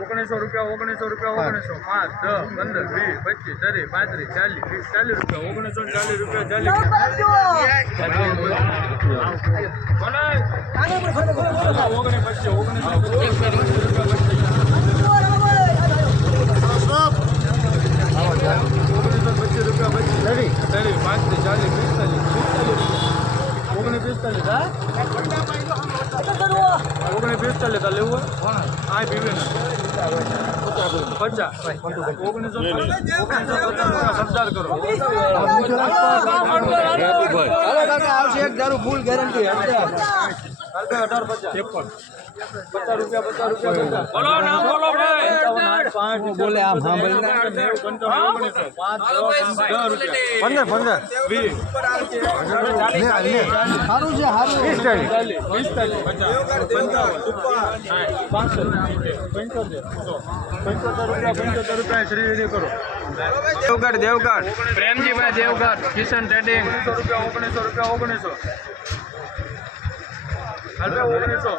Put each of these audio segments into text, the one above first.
ઓગણીસો રૂપિયા ઓગણીસો રૂપિયા ઓગણીસો રૂપિયા પાંચ દસ પંદર વીસ પચીસ ત્રીસ પાંત્રીસ ચાલીસ વીસ ચાલીસ રૂપિયા ઓગણીસો ચાલીસ રૂપિયા ચાલીસ ઓગણીસ પચીસ ઓગણીસો ઓગણીસો પચીસ રૂપિયા પચીસ ત્રીસ ત્રીસ પાંત્રીસ ચાલીસ પિસ્તાલીસ પિસ્તાલીસ ઓગણીસ પિસ્તાલીસ હા પિસ્તાલીસ તાર લેવું હોય. આ પીવે ને. પચાસ. ઓગણીસો ઓગણીસો પચાસ. રૂપિયા સરદાર કરો આવશે એક દારૂ ફૂલ ગેરંટી અઢાર પચાસ ત્રેપન પચાસ રૂપિયા પચાસ રૂપિયા. બોલો ના બોલો પાંચ બોલે આમ હા બોલે ઓગણીસો પાંચ દસ રૂપિયા. પંદર પંદર. સારું છે સારું ચાલીસ પિસ્તાલીસ પાંચસો પંચોતેર પંચોતેર રૂપિયા પંચોતર રૂપિયા શ્રી કરો દેવગઢ દેવગઢ. પ્રેમજીભાઈ દેવગઢ કિશન ટ્રેડિંગ ઓગણીસો રૂપિયા ઓગણીસો રૂપિયા ઓગણીસો હાલવે ઓગણીસો.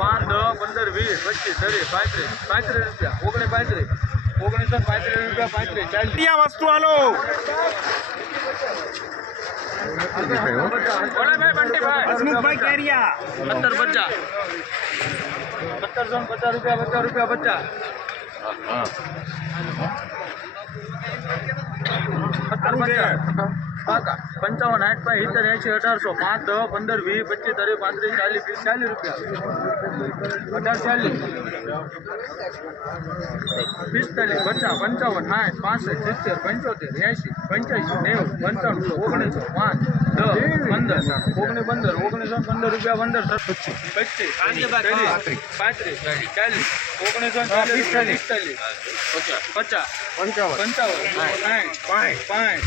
પાંચ દસ પંદર વીસ પચીસ ત્રીસ પાંત્રીસ પાંત્રીસ રૂપિયા ઓગણીસ પાંત્રીસ. ઓગણીસો પાંત્રીસ રૂપિયા પાંત્રીસ. ચાલીસ વસ્તુ હાલો હસમુખભાઈ કેરિયા. સત્તર પચાસ. સત્તરસો પચાસ રૂપિયા પચાસ રૂપિયા પચાસ. સત્તર પચાસ. કાકા પંચાવન આઠ પાંચ સિત્તેર એંશી અઢારસો પાંચ દસ પંદર વીસ પચીસ ત્રીસ પાંત્રીસ ચાલીસ વીસ ચાલીસ રૂપિયા. અઢાર ચાલીસ. પિસ્તાલીસ પચાસ પંચાવન સાઠ પાસઠ સિત્તેર પંચોતેર એંશી પંચ્યાસી નેવું પંચાણું ઓગણીસો પાંચ દસ પંદર ઓગણીસ પંદર ઓગણીસો પંદર રૂપિયા પંદર પચીસ પચીસ પાંત્રીસ ચાલીસ ઓગણીસો ચાલીસ પિસ્તાલીસ પચાસ પંચાવન પંચાવન સાઠ પાંચ પાંચ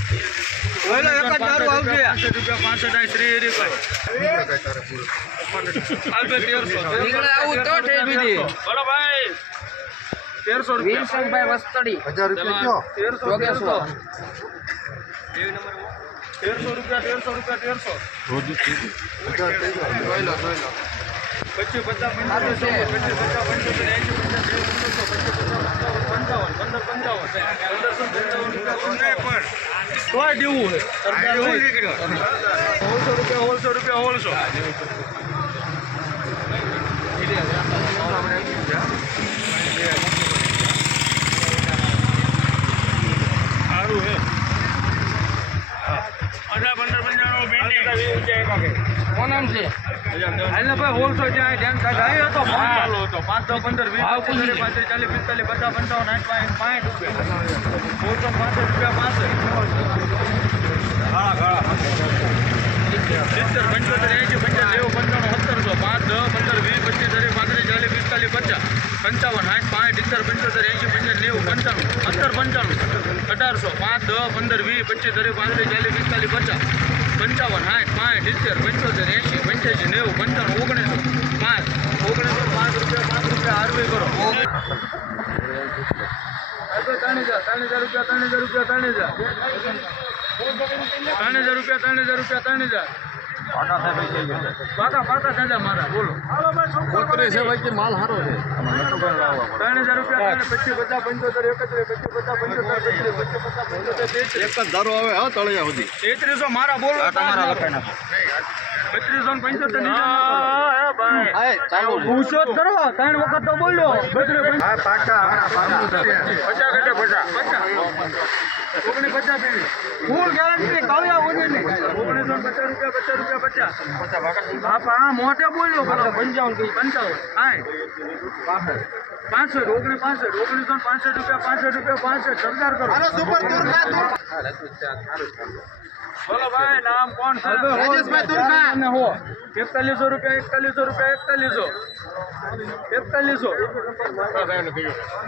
ઓલા એક જ દારૂ આવશે. પાંસઠ રૂપિયા પાંસઠ આઠ ત્રીસ રૂપિયા. તેરસો આવું તો બોલો ભાઈ તેરસો રૂપિયા. વિરસંગભાઈ વસ્તડી. હજાર રૂપિયા તેરસો તેરસો. તેરસો રૂપિયા તેરસો રૂપિયા તેરસો. હજાર થઈ ગયો પચીસ પચાસ પંદર તોય દેવું છે સોળસો રૂપિયા સોળસો રૂપિયા સારું છે અઢાર પંદર પંચાણું ભીંડી કોણ નામ છે? હાલને ભાઈ હોલસો જ્યાં ધ્યાન કાઢાય હતો ચાલુ હતો. પાંચ પંદર વીસ ત્રીસ પાંત્રીસ ચાલીસ પિસ્તાલીસ પચાસ પંચાવન આઠ પાંચ પાંઠ રૂપિયા. હોલસો પાંસઠ રૂપિયા પાંચ. હા હા સિત્તેર પંચોતેર એંશી પંચાસ નેવું પંચાણું સત્તરસો પાંચ દસ પંદર વીસ પચીસ ત્રીસ પાંત્રીસ ચાલીસ પિસ્તાલીસ પચાસ. પંચાવન આઠ પાંચ સિત્તેર પંચોતેર એંશી પંચાસ નેવું પંચાણું સત્તર પંચાણું અઢારસો પાંચ દસ પંદર વીસ પચીસ ત્રીસ પાંત્રીસ ચાલીસ પિસ્તાલીસ પચાસ. પંચાવન સાઠ પાંચ, સિત્તેર, પંચોતેર, એંશી, પંચ્યાસી, નેવું પંચાણું ઓગણીસો, પાંચ ઓગણીસો, પાંચ રૂપિયા પાંચ રૂપિયા આરવી કરો. ત્રણ હજાર ત્રણ હજાર રૂપિયા ત્રણ હજાર રૂપિયા ત્રણ હજાર. ત્રણ હજાર રૂપિયા ત્રણ હજાર રૂપિયા ત્રણ હજાર. પાકા પાકા દાદા મારા બોલો. પોતરે છે ભાઈ કે માલ સારો છે? ત્રણ હજાર રૂપિયા પચીસ પચાસ પંચોતેર એકત્રીસ પચીસ પચાસ પંચોતેર એક જ ધારો આવે હા તળિયા સુધી. તેત્રીસો મારા બોલો. બત્રીસો ને પંચોતેર ચાલુ પૂછો જ કરો ત્રણ વખત તો બોલ્યો. બત્રીસ પચાસ ઘટે પચાસ પચાસ ઓગણીસ પચાસ. પીવી ફૂલ ગેરંટી કાવ્યા ઓગણીસ ઓગણીસો ને પચાસ રૂપિયા પચાસ રૂપિયા પચાસ બાપા હા મોટે બોલ્યો પંચાવન પંચાવન. સાઠ પાસઠ ઓગણી પાસઠ ઓગણીસો પાસઠ રૂપિયા પાસઠ રૂપિયા પાસઠ. સરદાર કરો. બોલો ભાઈ નામ કોણ રાજેશભાઈ અને હો. એકતાલીસો રૂપિયા એકતાલીસો રૂપિયા એકતાલીસો. એકતાલીસો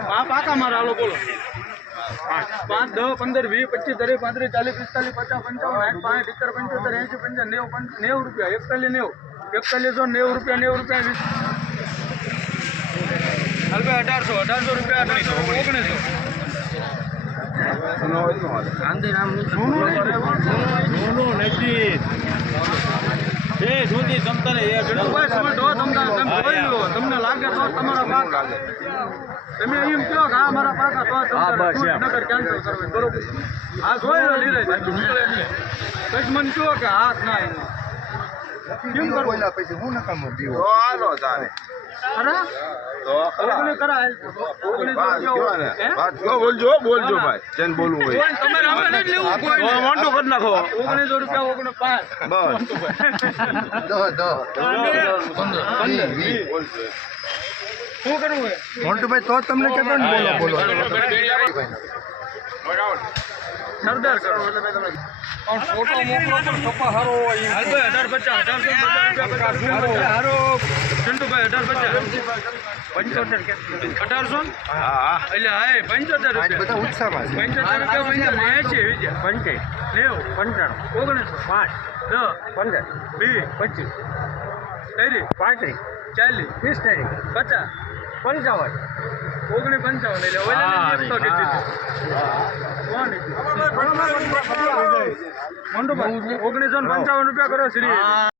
હા પાકા મારા હાલો બોલો. પાંચ દસ પંદર વીસ પચીસ ત્રીસ પાંત્રીસ ચાલીસ પિસ્તાલીસ પચાસ પંચાવન સાઠ પાંચ સિત્તેર પંચોતેર એંશી પંચાવન નેવું પંચ નેવું રૂપિયા એકતાલીસ નેવું. એકતાલીસો નેવું રૂપિયા નેવું રૂપિયા વીસ. હાલ અઢારસો અઢારસો રૂપિયા અઢારસો ઓગણીસો. ગાંધીરામ સોનું તમે જો તમને તમે જોઈ લો તમને લાગે તો તમારા પાકા તમે એમ કહો કે આ મારા પાકા તો તમારે નગર કેન્સલ કરવી બરોબર? આ જોઈ લો લીધે પછી મને કહો કે હાથ ના એનો. કેમ કરવું? પછી હું નકામો પીવો અરે? ઓગણી કરા હાલ. ઓગણી તો કેવો? હે? બોલજો બોલજો ભાઈ. જેન બોલવું હોય. કોઈ તમારે હવે નથી લેવું કોઈ મોટું કર નાખો. 1900 રૂપિયા ઓગણીસ પાંચ. શું કરવું હે? મોન્ટુભાઈ તો તમને કેતો ને બોલો બોલો. સરદાર કરો. પણ ફોટો મોકલો પણ છપ્પા હારો હોય હાલ અઢાર પચાસ અઢારસો પચાસ રૂપિયા પચાસ હારો. ચંદુભાઈ અઢાર પચાસ. પંચોતેર અઢારસો? ને? એટલે હા પંચોતેર રૂપિયા. બધા ઉત્સાહમાં છે. પંચોતેર રૂપિયા નેવું પંચાણું ઓગણીસો. પાંચ. દસ પંદર વીસ પચીસ. ત્રીસ પાંત્રીસ. ચાલીસ. તારીખ. પચાસ. પંચાવન. ઓગણીસ પંચાવન એટલે ઓલા ઓગણીસો પંચાવન રૂપિયા કરો શ્રી